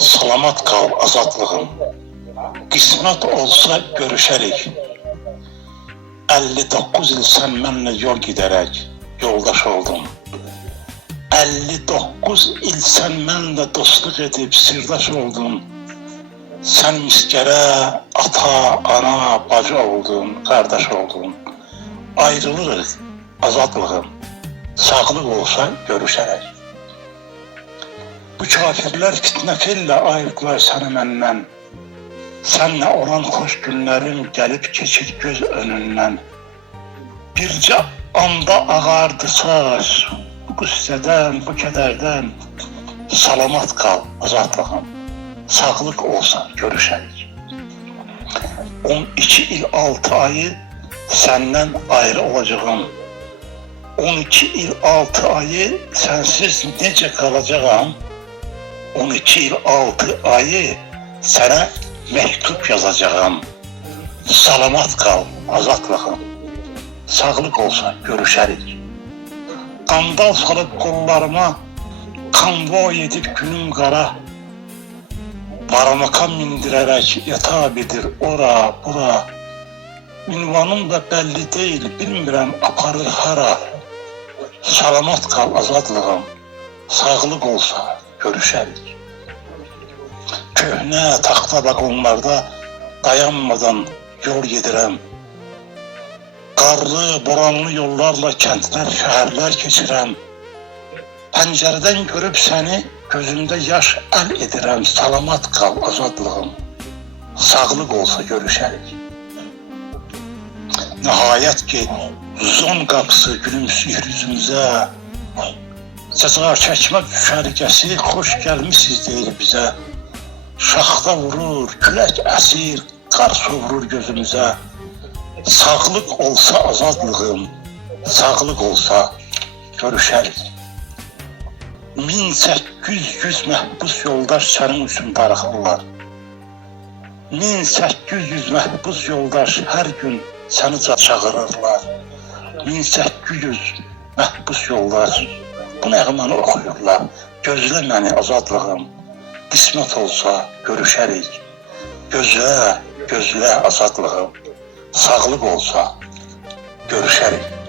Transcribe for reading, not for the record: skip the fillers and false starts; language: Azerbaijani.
Salamat kal azadlığım. Qismət olsa görüşərik. 59 il sən mənlə yol gedərək yoldaş oldun. 59 il sən mənlə dostluq edib sirdaş oldun. Sən miskərə ata, ana, bacı oldun, qardaş oldun. Ayrılırıq azadlığım. Sağlıq olsa görüşərək. Bu kafirlər fitnə-fillə ayırdılar səni məndən. Sənlə olan xoş günlərim gəlib keçir göz önündən. Bircə anda ağardı saç, bu qüssədən, bu kədərdən. Salamat qal azadlığım, sağlıq olsa görüşərik. 12 il 6 ayı səndən ayrı olacağım. 12 il 6 ayı sənsiz necə qalacağam? 12 il 6 ayı sənə məktub yazacağım. Salamat qal azadlığım, sağlıq olsa görüşərik. Qandal salıb qollarıma, konvoy edib günüm qara. Baramaka mindirərək yatab edir ora, bura. Ünvanım da bəlli deyil, bilmirəm aparır hara. Salamat qal azadlığım, sağlıq olsa görüşərik. Köhnə taxta vaqonlarda dayanmadan yol gedirəm. Qarlı, boranlı yollarla kəndlər, şəhərlər keçirəm. Pəncərədən görüb səni gözümdə yaş əl edirəm. Salamat qal azadlığım, sağlıq olsa görüşərik. Nəhayət ki, zon qapısı gülümsüyür üzümüzə. Cəza çəkmə düşərgəsi xoş gəlmişsiniz deyir bizə. Şaxta vurur, külək əsir, qar sovurur gözümüzə. Sağlıq olsa azadlığım, sağlıq olsa görüşərik. 1800 məhbus yoldaş sənin üçün darıxırlar. 1800 məhbus yoldaş hər gün səni çağırırlar. 1800 məhbus yoldaş bu nəğməni oxuyurlar. Gözlə məni azadlığım, qismət olsa görüşərik. Gözlə, gözlə azadlığım, sağlıq olsa görüşərik.